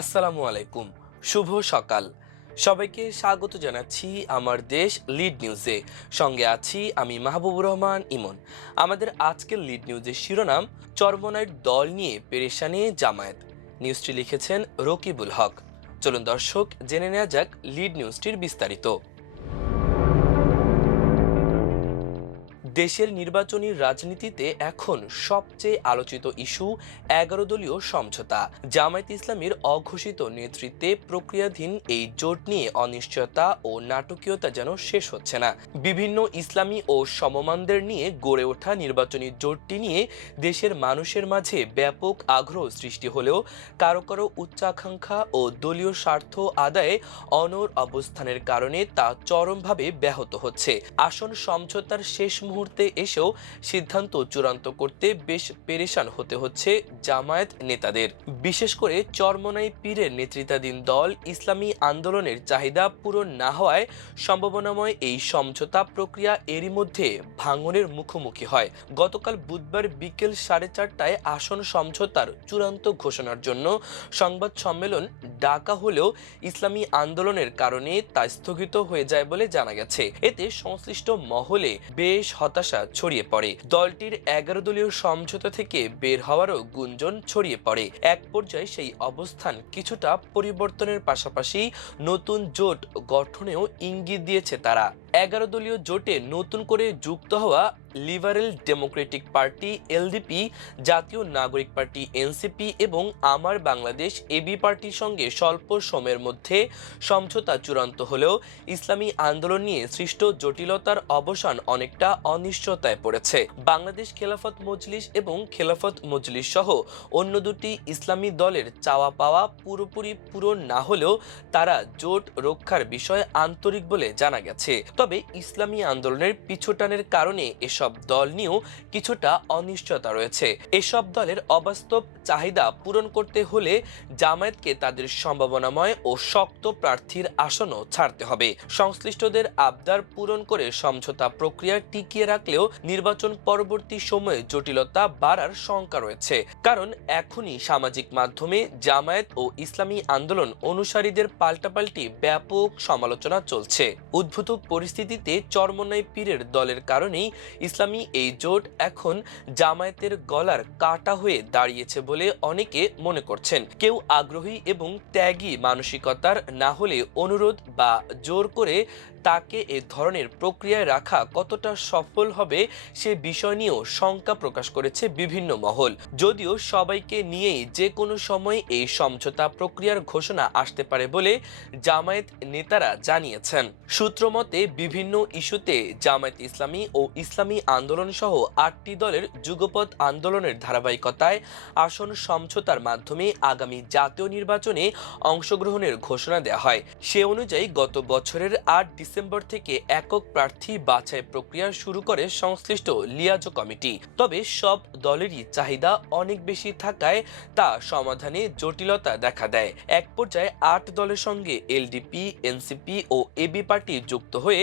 আসসালামু আলাইকুম। শুভ সকাল। সবাইকে স্বাগত জানাচ্ছি আমার দেশ লিড নিউজে। সঙ্গে আছি আমি মাহবুবুর রহমান ইমন। আমাদের আজকের লিড নিউজের শিরোনাম, চরমোনাইর দল নিয়ে পেরেশানি জামায়াত। নিউজটি লিখেছেন রকিবুল হক। চলুন দর্শক, জেনে নেওয়া যাক লিড নিউজটির বিস্তারিত। দেশের নির্বাচনী রাজনীতিতে এখন সবচেয়ে আলোচিত ইস্যু 11 দলীয় সমঝোতা। জামায়াত ইসলামীর অঘোষিত নেতৃত্বে প্রক্রিয়াধীন এই জোট নিয়ে অনিশ্চয়তা ও নাটকীয়তা যেন শেষ হচ্ছে না। বিভিন্ন ইসলামী ও সমমানদের নিয়ে গড়ে ওঠা নির্বাচনী জোটটি নিয়ে দেশের মানুষের মাঝে ব্যাপক আগ্রহ সৃষ্টি হলেও কারো কারো উচ্চাকাঙ্ক্ষা ও দলীয় স্বার্থ আদায়ে অনড় অবস্থানের কারণে তা চরমভাবে ব্যাহত হচ্ছে। আসন সমঝোতার শেষ মুহূর্তে এসেও সিদ্ধান্ত চূড়ান্ত করতে বেশ পেরেশান হতে হচ্ছে জামায়াত নেতাদের। বিশেষ করে চরমোনাই পীরের নেতৃত্বাধীন দল ইসলামী আন্দোলনের চাহিদা পূরণ না হওয়ায় সম্ভাবনাময় এই সমঝোতা প্রক্রিয়া এরই মধ্যে ভাঙনের মুখোমুখি হয়। গতকাল বুধবার বিকেল 4:30টায় আসন সমঝোতার চূড়ান্ত ঘোষণার জন্য সংবাদ সম্মেলন ডাকা হলেও ইসলামী আন্দোলনের কারণে তা স্থগিত হয়ে যায় বলে জানা গেছে। এতে সংশ্লিষ্ট মহলে বেশ হতাশা ছড়িয়ে পড়ে। দলটির 11 দলীয় সমঝোতা থেকে বের হওয়ারও গুঞ্জন ছড়িয়ে পড়ে। এক পর্যায়ে সেই অবস্থান কিছুটা পরিবর্তনের পাশাপাশি নতুন জোট গঠনেও ইঙ্গিত দিয়েছে তারা। 11 দলীয় জোটে নতুন করে যুক্ত হওয়া লিবারেল ডেমোক্রেটিক পার্টি এলডিপি, জাতীয় নাগরিক পার্টি এনসিপি এবং আমার বাংলাদেশ এবি পার্টির সঙ্গে স্বল্প সময়ের মধ্যে সমঝোতা চূড়ান্ত হলেও ইসলামী আন্দোলন নিয়ে সৃষ্ট জটিলতার অবসান অনেকটা অনিশ্চয়তায় পড়েছে। বাংলাদেশ খেলাফত মজলিস এবং খেলাফত মজলিস সহ অন্য দুটি ইসলামী দলের চাওয়া পাওয়া পুরোপুরি পূরণ না হলেও তারা জোট রক্ষার বিষয়ে আন্তরিক বলে জানা গেছে। তবে ইসলামী আন্দোলনের পিছুটানের কারণে এসব দল নিয়েও কিছুটা অনিশ্চয়তা রয়েছে। এসব দলের অবাস্তব চাহিদা পূরণ করতে হলে জামায়াতকে তাদের সম্ভাবনাময় ও শক্ত প্রার্থীর আসনও ছাড়তে হবে। সংশ্লিষ্টদের আবদার পূরণ করে সমঝোতা প্রক্রিয়া টিকিয়ে রাখলেও নির্বাচন পরবর্তী সময়ে জটিলতা বাড়ার শঙ্কা রয়েছে। কারণ এখনই সামাজিক মাধ্যমে জামায়াত ও ইসলামী আন্দোলন অনুসারীদের পাল্টাপাল্টি ব্যাপক সমালোচনা চলছে। উদ্ভূত পরিস্থিতিতে চরমোনাই পীরের দলের কারণেই ইসলামী এই জোট এখন জামায়াতের গলার কাটা হয়ে দাঁড়িয়েছে বলে অনেকে মনে করছেন। কেউ আগ্রহী এবং ত্যাগী মানসিকতার না হলে অনুরোধ বা জোর করে তাকে এ ধরনের প্রক্রিয়ায় রাখা কতটা সফল হবে সে বিষয় নিয়েও শঙ্কা প্রকাশ করেছে বিভিন্ন মহল। যদিও সবাইকে নিয়েই যে কোনো সময় এই সমঝোতা প্রক্রিয়ার ঘোষণা আসতে পারে বলে জামায়াত নেতারা জানিয়েছেন। সূত্রমতে বিভিন্ন ইস্যুতে জামায়াত ইসলামী ও ইসলামী আন্দোলন সহ 8টি দলের যুগপৎ আন্দোলনের ধারাবাহিকতায় আসন সমঝোতার মাধ্যমে আগামী জাতীয় নির্বাচনে অংশগ্রহণের ঘোষণা দেওয়া হয়। সে অনুযায়ী গত বছরের 8 ডিসেম্বর থেকে একক প্রার্থী বাছাই প্রক্রিয়া শুরু করে সংশ্লিষ্ট লিয়াজো কমিটি। তবে সব দলেরই চাহিদা অনেক বেশি থাকায় তা সমাধানে জটিলতা দেখা দেয়। এক পর্যায়ে 8 দলের সঙ্গে এলডিপি, এনসিপি ও এবি পার্টি যুক্ত হয়ে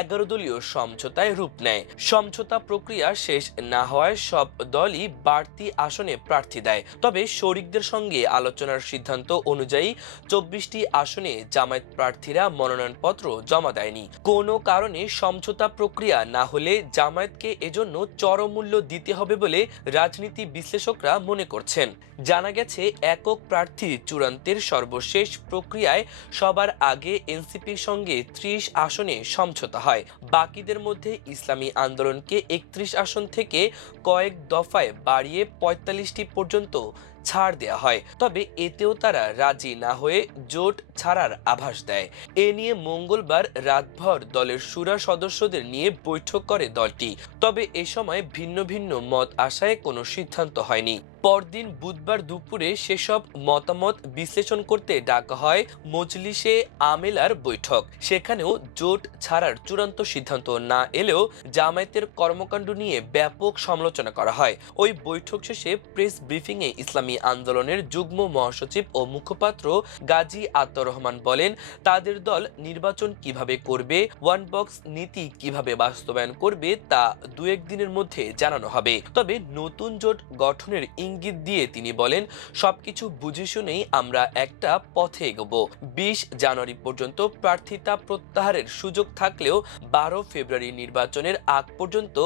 11 দলীয় সমঝোতায় রূপ নেয়। সমঝোতা প্রক্রিয়া শেষ না হওয়ায় সব দলই বাড়তি আসনে প্রার্থী দেয়। তবে শরিকদের সঙ্গে আলোচনার সিদ্ধান্ত অনুযায়ী 24টি আসনে জামায়াত প্রার্থীরা মনোনয়নপত্র জমা দেয়নি। কোনো কারণে সমঝোতা প্রক্রিয়া না হলে জামায়াতকে এজন্য চরম মূল্য দিতে হবে বলে রাজনীতি বিশ্লেষকরা মনে করছেন। জানা গেছে একক প্রার্থী চূড়ান্তের সর্বশেষ প্রক্রিয়ায় সবার আগে এনসিপির সঙ্গে 30 আসনে সমঝোতা হয়। বাকিদের মধ্যে ইসলামী আন্দোলনকে 31 আসন থেকে কয়েক দফায় বাড়িয়ে 45টি পর্যন্ত ছাড় দেয়া হয়। তবে এতেও তারা রাজি না হয়ে জোট ছাড়ার আভাস দেয়। এ নিয়ে মঙ্গলবার রাতভর দলের শুরা সদস্যদের নিয়ে বৈঠক করে দলটি। তবে এ সময় ভিন্ন ভিন্ন মত আসায় কোনো সিদ্ধান্ত হয়নি। পরদিন বুধবার দুপুরে সেসব মতামত বিশ্লেষণ করতে ডাকা হয় মজলিসে আমেলার বৈঠক। সেখানেও জোট ছাড়ার চূড়ান্ত সিদ্ধান্ত না এলেও জামায়াতের কর্মকাণ্ড নিয়ে ব্যাপক সমালোচনা করা হয়। ওই বৈঠক শেষে প্রেস ব্রিফিংয়ে ইসলামী আন্দোলনের যুগ্ম মহাসচিব ও মুখপাত্র গাজী আতাউর রহমান বলেন, তাদের দল নির্বাচন কিভাবে করবে, ওয়ান বক্স নীতি কিভাবে বাস্তবায়ন করবে তা 2-1 দিনের মধ্যে জানানো হবে। তবে নতুন জোট গঠনের ইঙ্গিত দিয়ে তিনি বলেন, সবকিছু বুঝে শুনেই আমরা একটা পথে এগোবো। 20 জানুয়ারি পর্যন্ত প্রার্থিতা প্রত্যাহারের সুযোগ থাকলেও 12 ফেব্রুয়ারি নির্বাচনের আগ পর্যন্ত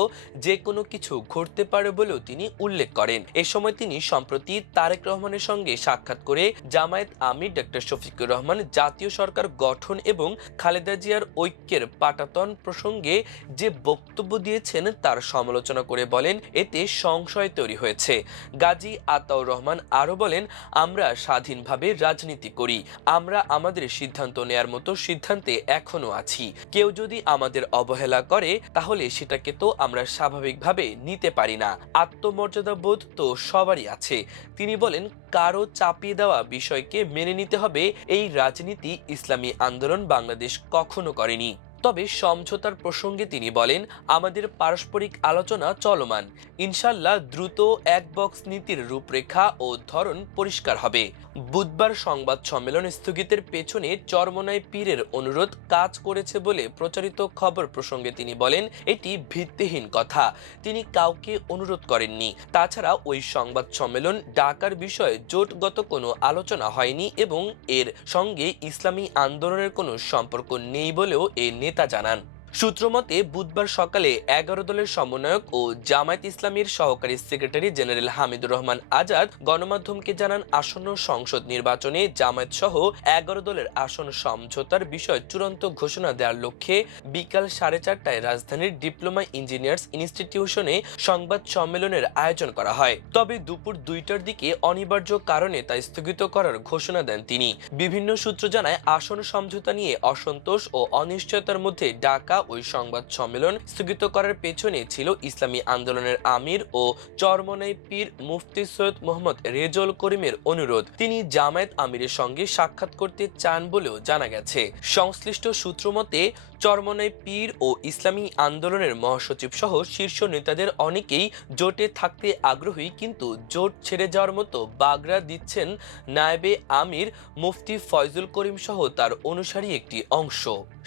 যে কোনো কিছু ঘটতে পারে বলেও তিনি উল্লেখ করেন। এ সময় তিনি সম্প্রতি তারেক রহমানের সঙ্গে সাক্ষাৎ করে জামায়াত আমির ডক্টর শফিকুর রহমান জাতীয় সরকার গঠন এবং খালেদা জিয়ার ঐক্যের পাটাতন প্রসঙ্গে যে বক্তব্য দিয়েছেন তার সমালোচনা করে বলেন, এতে সংশয় তৈরি হয়েছে। গাজী আতাউর রহমান আরো বলেন, আমরা স্বাধীনভাবে রাজনীতি করি, আমরা আমাদের সিদ্ধান্ত নেয়ার মতো সিদ্ধান্তে এখনো আছি। কেউ যদি আমাদের অবহেলা করে তাহলে সেটাকে তো আমরা স্বাভাবিকভাবে নিতে পারি না। আত্মমর্যাদা বোধ তো সবারই আছে। তিনি বলেন, কারো চাপিয়ে দেওয়া বিষয়কে মেনে নিতে হবে, এই রাজনীতি ইসলামী আন্দোলন বাংলাদেশ কখনো করেনি। তবে সমঝোতার প্রসঙ্গে তিনি বলেন, আমাদের পারস্পরিক আলোচনা চলমান, ইনশাল্লাহ দ্রুত এক বক্স নীতির রূপরেখা ও ধরন পরিষ্কার হবে। বুধবার সংবাদ সম্মেলন স্থগিতের পেছনে চরমোনাই পীরের অনুরোধ কাজ করেছে বলে প্রচারিত খবর প্রসঙ্গে তিনি বলেন, এটি ভিত্তিহীন কথা, তিনি কাউকে অনুরোধ করেননি। তাছাড়া ওই সংবাদ সম্মেলন ডাকার বিষয়ে জোটগত কোনো আলোচনা হয়নি এবং এর সঙ্গে ইসলামী আন্দোলনের কোনো সম্পর্ক নেই বলেও এ নেতা জানান। সূত্রমতে বুধবার সকালে 11 দলের সমন্বয়ক ও জামায়াত ইসলামীর সহকারী সেক্রেটারি জেনারেল হামিদুর রহমান আজাদ গণমাধ্যমকে জানান, আসন্ন সংসদ নির্বাচনে জামায়াত সহ 11 দলের আসন সমঝোতার বিষয়ে চূড়ান্ত ঘোষণা দেওয়ার লক্ষ্যে বিকাল 4:30টায় রাজধানীর ডিপ্লোমা ইঞ্জিনিয়ার্স ইনস্টিটিউশনে সংবাদ সম্মেলনের আয়োজন করা হয়। তবে দুপুর 2টার দিকে অনিবার্য কারণে তা স্থগিত করার ঘোষণা দেন তিনি। বিভিন্ন সূত্র জানায়, আসন সমঝোতা নিয়ে অসন্তোষ ও অনিশ্চয়তার মধ্যে ঢাকা ওই সংবাদ সম্মেলন স্থগিত করার পেছনে ছিল ইসলামী আন্দোলনের আমির ও চরমোনাই পীর মুফতি সৈয়দ মোহাম্মদ রেজাউল করিমের অনুরোধ। তিনি জামায়াত আমিরের সঙ্গে সাক্ষাৎ করতে চান বলেও জানা গেছে। সংশ্লিষ্ট সূত্র মতে চরমোনাই পীর ও ইসলামী আন্দোলনের মহাসচিব সহ শীর্ষ নেতাদের অনেকেই জোটে থাকতে আগ্রহী, কিন্তু জোট ছেড়ে যাওয়ার মতো বাগড়া দিচ্ছেন নায়েবে আমির মুফতি ফয়জুল করিম সহ তার অনুসারী একটি অংশ।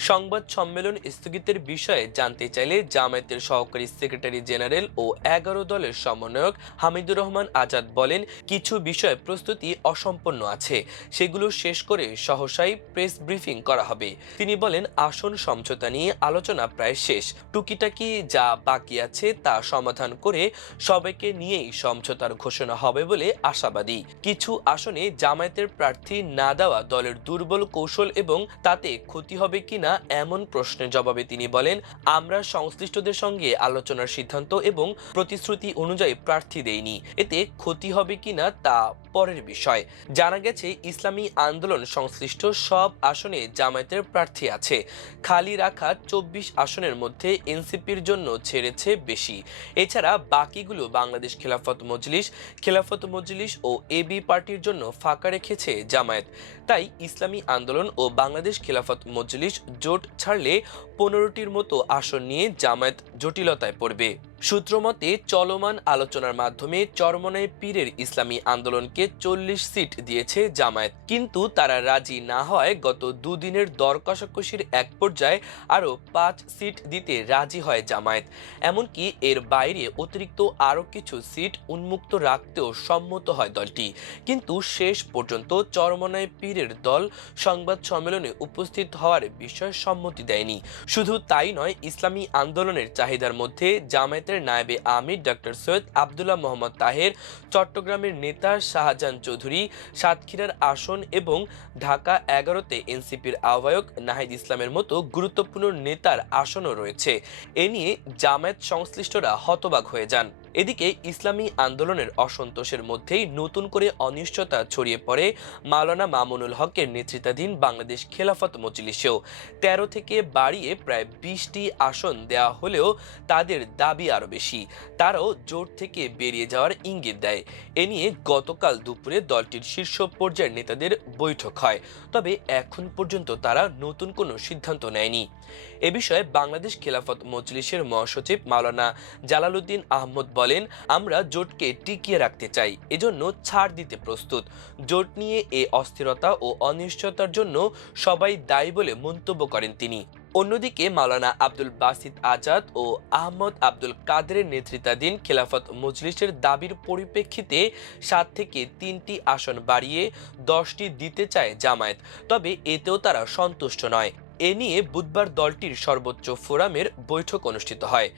সংবাদ সম্মেলন স্থগিতের বিষয়ে জানতে চাইলে জামায়াতের সহকারী সেক্রেটারি জেনারেল ও 11 দলের সমন্বয়ক হামিদুর রহমান আজাদ বলেন, কিছু বিষয়ে প্রস্তুতি অসম্পন্ন আছে, সেগুলো শেষ করে সহসাই প্রেস ব্রিফিং করা হবে। তিনি বলেন, আসন সমঝোতা নিয়ে আলোচনা প্রায় শেষ, টুকিটাকি যা বাকি আছে তা সমাধান করে সবাইকে নিয়েই সমঝোতার ঘোষণা হবে বলে আশাবাদী। কিছু আসনে জামায়াতের প্রার্থী না দেওয়া দলের দুর্বল কৌশল এবং তাতে ক্ষতি হবে কিনা এমন প্রশ্নের জবাবে তিনি বলেন, আমরা সংশ্লিষ্টদের সঙ্গে আলোচনার সিদ্ধান্ত এবং প্রতিশ্রুতি অনুযায়ী প্রার্থী দেইনি, এতে ক্ষতি হবে কিনা তা পরের বিষয়। জানা গেছে, ইসলামী আন্দোলন সংশ্লিষ্ট সব আসনে জামায়াতের প্রার্থী আছে, খালি রাখা 24 আসনের মধ্যে এনসিপির জন্য ছেড়েছে বেশি। এছাড়া বাকিগুলো বাংলাদেশ খেলাফত মজলিস ও এবি পার্টির জন্য ফাঁকা রেখেছে জামায়াত। তাই ইসলামী আন্দোলন ও বাংলাদেশ খেলাফত মজলিস জোট ছাড়লে 15টির মতো আসন নিয়ে জামায়াত জটিলতায় পড়বে। সূত্রমতে চলমান আলোচনার মাধ্যমে চরমোনাই পীরের ইসলামী আন্দোলনকে 40 সিট দিয়েছে জামায়াত, কিন্তু তারা রাজি না হয় গত দুদিনের দর কষাকষির এক পর্যায়ে আরো 5 সিট দিতে রাজি হয় জামায়াত। এমনকি এর বাইরে অতিরিক্ত আরো কিছু সিট উন্মুক্ত রাখতেও সম্মত হয় দলটি, কিন্তু শেষ পর্যন্ত চরমোনাই পীরের দল সংবাদ সম্মেলনে উপস্থিত হওয়ার বিষয়ে সম্মতি দেয়নি। শুধু তাই নয়, ইসলামী আন্দোলনের চাহিদার মধ্যে জামায়াতের নায়েবে আমির ডক্টর সৈয়দ আব্দুল্লাহ মোহাম্মদ তাহের, চট্টগ্রামের নেতা শাহজাহান চৌধুরী সাতক্ষীরার আসন এবং ঢাকা 11তে এনসিপির আহ্বায়ক নাহিদ ইসলামের মতো গুরুত্বপূর্ণ নেতার আসনও রয়েছে। এ নিয়ে জামায়াত সংশ্লিষ্টরা হতবাক হয়ে যান। এদিকে ইসলামী আন্দোলনের অসন্তোষের মধ্যেই নতুন করে অনিশ্চয়তা ছড়িয়ে পড়ে মাওলানা মামুনুল হকের নেতৃত্বাধীন বাংলাদেশ খেলাফত মজলিসেও। 13 থেকে বাড়িয়ে প্রায় 20টি আসন দেওয়া হলেও তাদের দাবি আরো বেশি। তারাও জোট থেকে বেরিয়ে যাওয়ার ইঙ্গিত দেয়। এ নিয়ে গতকাল দুপুরে দলটির শীর্ষ পর্যায়ের নেতাদের বৈঠক হয়, তবে এখন পর্যন্ত তারা নতুন কোনো সিদ্ধান্ত নেয়নি। এ বিষয়ে বাংলাদেশ খেলাফত মজলিসের মহাসচিব মাওলানা জালালউদ্দিন আহমদ বলেন, আমরা জোটকে টিকিয়ে রাখতে চাই, এজন্য ছাড় দিতে প্রস্তুত। জোট নিয়ে এ অস্থিরতা ও অনিশ্চয়তার জন্য সবাই দায়ী বলে মন্তব্য করেন তিনি। অন্যদিকে মাওলানা আব্দুল বাসিত আজাদ ও আহমদ আব্দুল কাদেরের নেতৃত্বাধীন খেলাফত মজলিসের দাবির পরিপ্রেক্ষিতে 7 থেকে 3টি আসন বাড়িয়ে 10টি দিতে চায় জামায়াত। তবে এতেও তারা সন্তুষ্ট নয়। এ নিয়ে বুধবার দলটির সর্বোচ্চ ফোরামের বৈঠক অনুষ্ঠিত হয়।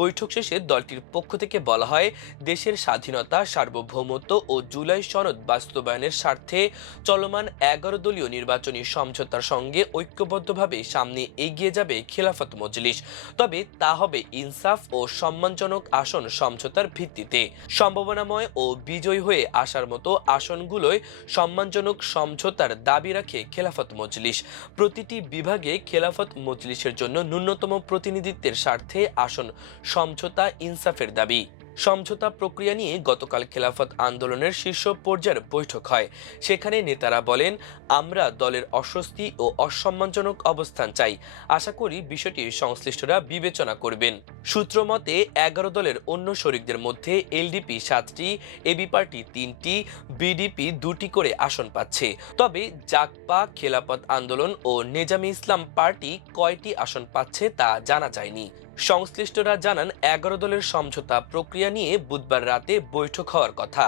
বৈঠক শেষে দলটির পক্ষ থেকে বলা হয়, দেশের স্বাধীনতা, সার্বভৌমত্ব ও জুলাই সনদ বাস্তবায়নের স্বার্থে চলমান 11 দলীয় নির্বাচনী সমঝোতার সঙ্গে ঐক্যবদ্ধভাবে সামনে এগিয়ে যাবে খেলাফত মজলিস। তবে তা হবে ইনসাফ ও সম্মানজনক আসন সমঝোতার ভিত্তিতে। সম্ভাবনাময় ও বিজয়ী হয়ে আসার মতো আসনগুলোয় সম্মানজনক সমঝোতার দাবি রাখে খেলাফত মজলিস। প্রতিটি বিভাগে খেলাফত মজলিসের জন্য ন্যূনতম প্রতিনিধিত্বের স্বার্থে আসন সমঝোতা ইনসাফের দাবি। সমঝোতা প্রক্রিয়া নিয়ে গতকাল খেলাফত আন্দোলনের শীর্ষ পর্যায়ের বৈঠক হয়। সেখানে নেতারা বলেন, আমরা দলের অস্বস্তি ও অসম্মানজনক অবস্থান চাই। আশা করি বিষয়টি সংশ্লিষ্টরা বিবেচনা করবেন। সূত্র মতে 11 দলের অন্য শরিকদের মধ্যে এলডিপি 7টি, এবি পার্টি 3টি, বিডিপি 2টি করে আসন পাচ্ছে। তবে জাকপা, খেলাফত আন্দোলন ও নেজামে ইসলাম পার্টি কয়টি আসন পাচ্ছে তা জানা যায়নি। সংশ্লিষ্টরা জানান, 11 দলের সমঝোতা প্রক্রিয়া নিয়ে বুধবার রাতে বৈঠক হওয়ার কথা।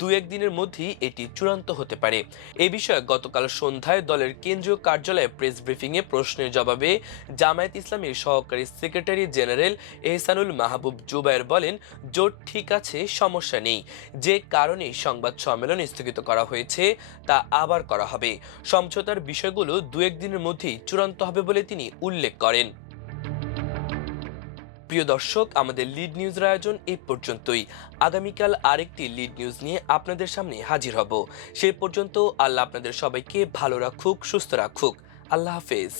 2-1 দিনের মধ্যেই এটি চূড়ান্ত হতে পারে। এ বিষয়ে গতকাল সন্ধ্যায় দলের কেন্দ্রীয় কার্যালয়ে প্রেস ব্রিফিংয়ে প্রশ্নের জবাবে জামায়াত ইসলামীর সহকারী সেক্রেটারি জেনারেল এহসানুল মাহবুব জুবায়ের বলেন, জোট ঠিক আছে, সমস্যা নেই। যে কারণে সংবাদ সম্মেলন স্থগিত করা হয়েছে তা আবার করা হবে। সমঝোতার বিষয়গুলো 2-1 দিনের মধ্যেই চূড়ান্ত হবে বলে তিনি উল্লেখ করেন। প্রিয় দর্শক, আমাদের লিড নিউজের আয়োজন এই পর্যন্তই। আগামীকাল আরেকটি লিড নিউজ নিয়ে আপনাদের সামনে হাজির হব। সে পর্যন্ত আল্লাহ আপনাদের সবাইকে ভালো রাখুক, সুস্থ রাখুক। আল্লাহ হাফেজ।